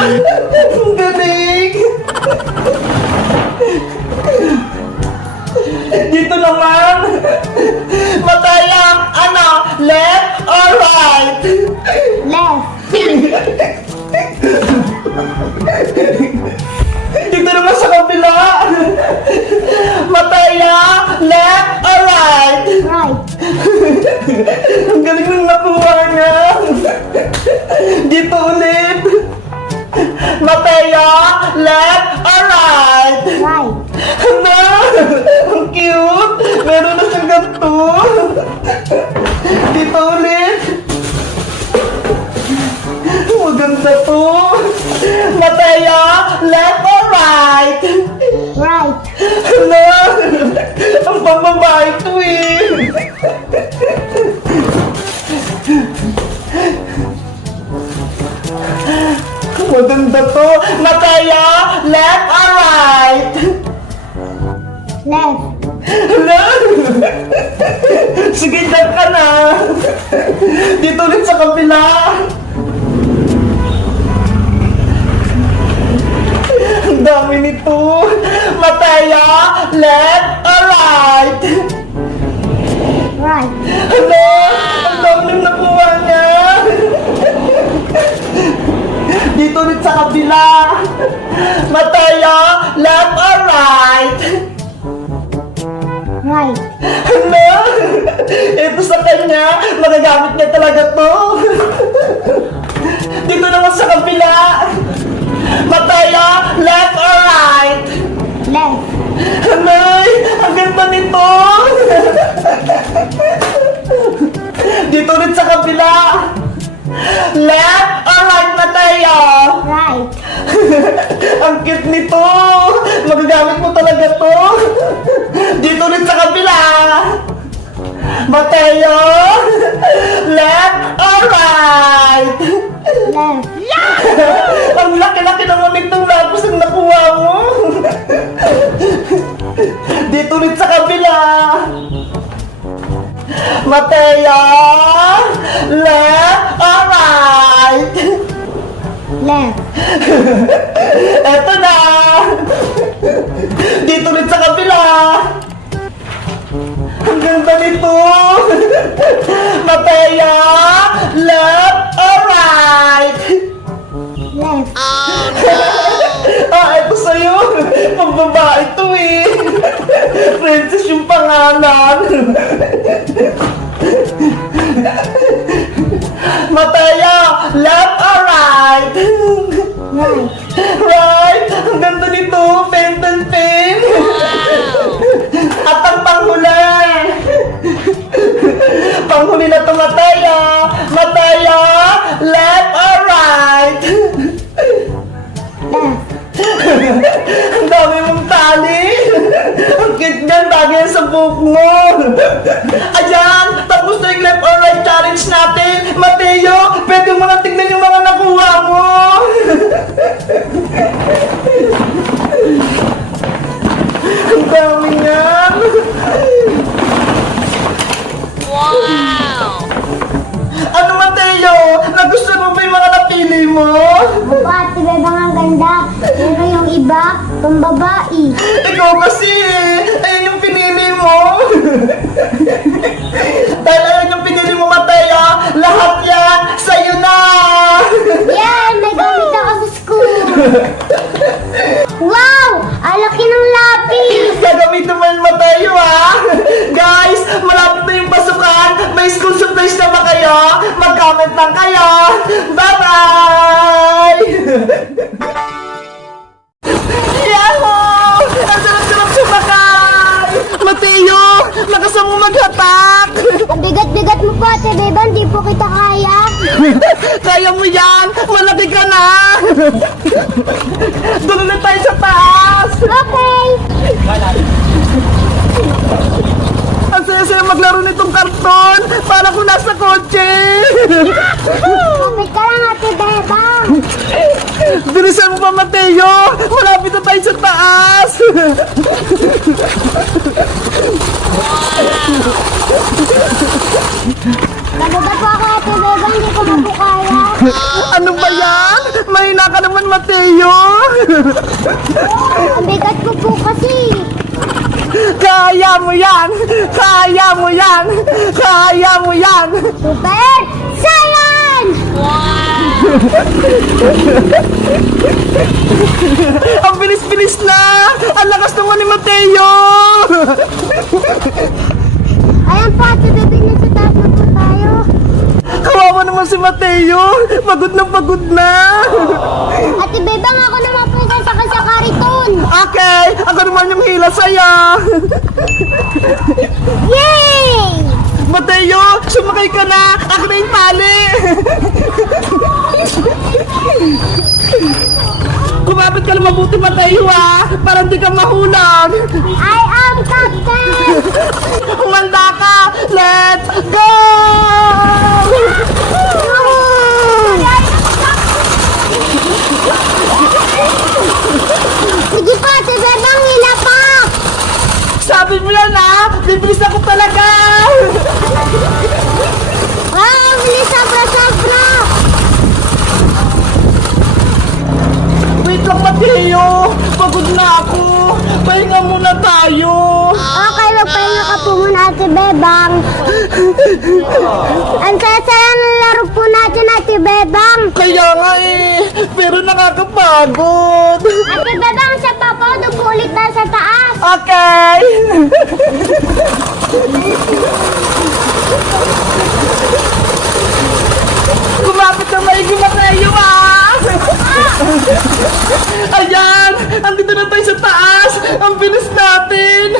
Galing! Dito naman! Mataya! Ano? Left or right? Left. Dito naman sa kabila! Mataya! Left or right? Right. Ang galing ng nakuha niya! Dito ulit! Mataya! Left or right? Right. Ano? Ang cute! Meron na siyang ganito! Dito ulit! Maganda to! Mataya! Left or right? Right. Ano? Ang pambabae to eh! Maganda to! Mataya! Left or right? Left. Hala! Sige, dyan ka na! Dito ulit sa kabila! Ang dami nito! Mataya! Left or right? Right. Hala! Ang dami nang nakuha niya! Dito ulit sa kabila! Mataya! Left or right? Right. Ano? Ito sa kanya, magagamit niya talaga to. Dito naman sa kabila. Mataya, left or right? Left. Anay, ang ganda nito. Dito rin sa kabila. Left or right, Mataya? Right. Ang cute nito. Magagamit mo talaga to. Dito rin sa kabila. Mateo! Left or right? Left. Ang laki-laki naman itong lapis ang nakuha mo. Dito rin sa kabila. Mateo! Left or right? Left. Eto na! Dito rin sa kabila! Ang ganda nito! Mataya! Left or right? Left. Ito sa'yo! Pambabae ito eh! Princess yung pangalan! Mataya! Left or right? Right. Right! Ang ganda nito! Pen pen pen! At ang panghuli! Panghuli na ito, Mataya! Mataya! Left or right? Left. Ang dami mong tali! Ang cute niyan, bagay sa buhok mo! Ayan! Tapos na yung left or right challenge natin! Mateo! Pwede mo na tignan yung mga nakuha mo! Ang dami niyan! Wow! Ano, Mateo? Nagustuhan mo ba yung mga napili mo? Opo, Ate Bebang ang ganda. Pero yung iba, pambabae. Ikaw kasi eh! Ayun yung pinili mo! Dahil ayun yung pinili mo, Mateo, lahat yan sa'yo na! Yan! May gamit ako sa school. Wow! Alaki ng lapis. Gagamitin mo yung Mateo, ha? Guys, malapit na yung pasukan! May school supplies na ba kayo? Mag-comment lang kayo! Bye-bye! Yahoo! Ang sarap-sarap sumakay! Mateo! Lakas mo maghatak! Ang bigat-bigat mo po, Ate Bebang. Di po kita kaya. Kaya mo yan! Malaki ka na! Doon ulit tayo sa taas! Okay. Ang saya-saya maglaro nitong karton! Para kung nasa kotse! Kapit ka lang, Ate Bebang. Bilisan mo pa, Mateo! Malapit na tayo sa taas! Bababa po ako, Ate Bebang. Hindi ko na po kaya. Ano ba yan? Mahina ka naman, Mateo. Ang bigat ko po kasi. Kaya mo yan! Kaya mo yan! Kaya mo yan! Super Saiyan! Ang bilis-bilis na! Ang lakas naman ni Mateo! Ayan po, Ate Bebe, nasa taas na po tayo. Kawawa naman si Mateo! Pagod na! Ate Bebe, ako naman po sasakay sa kariton. Okay! Ako naman yung hila sa'yo! Yay! Mateo! Sumakay ka na! Ako na yung tali! Kumapit ka na mabuti, Mateo, ha! Para hindi ka mahulog! I am Captain! Humanda ka! Let's go! Sige po, Ate Bebe, ang hila pa. Sabi mo yan, ha? Bibilis ako talaga! Wow, ang bilis, sobra-sobra. Wait lang, Mateo! Pagod na ako! Pahinga muna tayo! Okay, magpahinga ka po muna, Ate Bebang. Ang saya-saya ng laro po natin, Ate Bebang. Kaya nga eh! Pero nakakapagod! Ate Bebang, sa papa, doon po ulit tayo sa taas. Okay! Kumapit na maigi, Mateo, ha! Ayan! Andito na tayo sa taas! Ang bilis natin!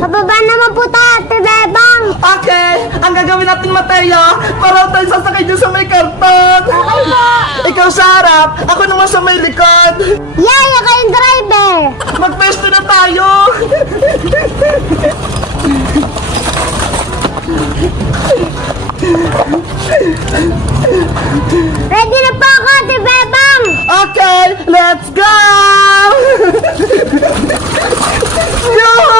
Pababa naman po tayo, Ate Bebang. Okay! Ang gagawin natin, Mateo, para tayo sasakay dyan sa may karton! Okay po. Ikaw sa harap, ako naman sa may likod! Yay, ako yung driver. Magpesto na tayo! Ready na po ako, Ate Bebang. Okay, let's go! Yoo!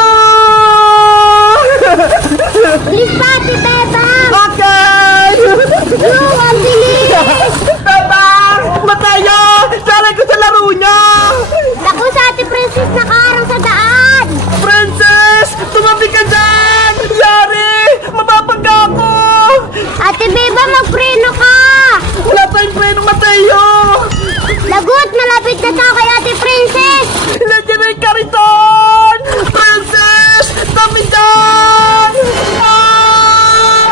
Bilis pa, Ate Bebang. Okay! Yung, ang bilis. Bebang! Mateo! Saray ko sa laro niya! Naku, sa Ate Princess nakaharang sa daan. Princess! Tumabi ka dyan! Yari! Mapapagka ako! Ate Bebang, magpreno ka. Wala tayong preno, Mateo! Lagot, malapit na tayo kay Ate Princess. Nandiyan na yung kariton! Princess! Dami dyan! Ah!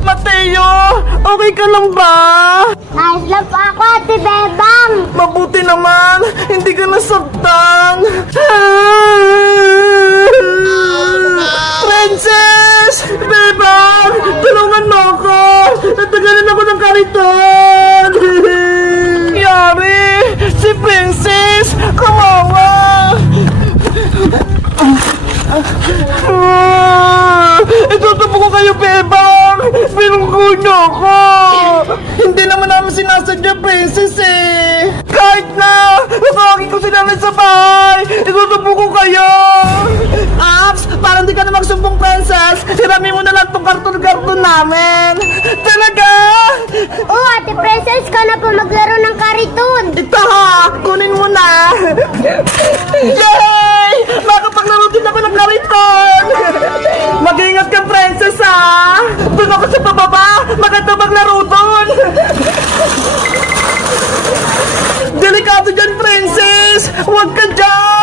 Mateo! Okay ka lang ba? Ayos lang po ako, Ate Bebang. Mabuti naman! Hindi ka nasaktan! Princess! Bebang! Tulungan mo ako! Natagalan ako ng kariton! Yari! Si Princess! Kawawa! Itutubo ko kayo, Bebang! Binunggo niyo ako! Hindi naman namin sinasadya, Princess, eh! Kahit na! Natawagin ko sila sa bahay! Itutubo ko kayo! Aps! Parang di ka na magsumbong, Princess! Hirami mo na lang tong karton-karton namin! Talaga! Oh, Ate Princess, ka na po maglaro ng kariton. Ito ha! Kunin mo na! Yay! Makapaglaro din ako ng kariton! Mag-ingat ka, Princess, ha! Doon ako sa pababa! Maganda maglaro doon! Delikado dyan, Princess! Huwag ka dyan!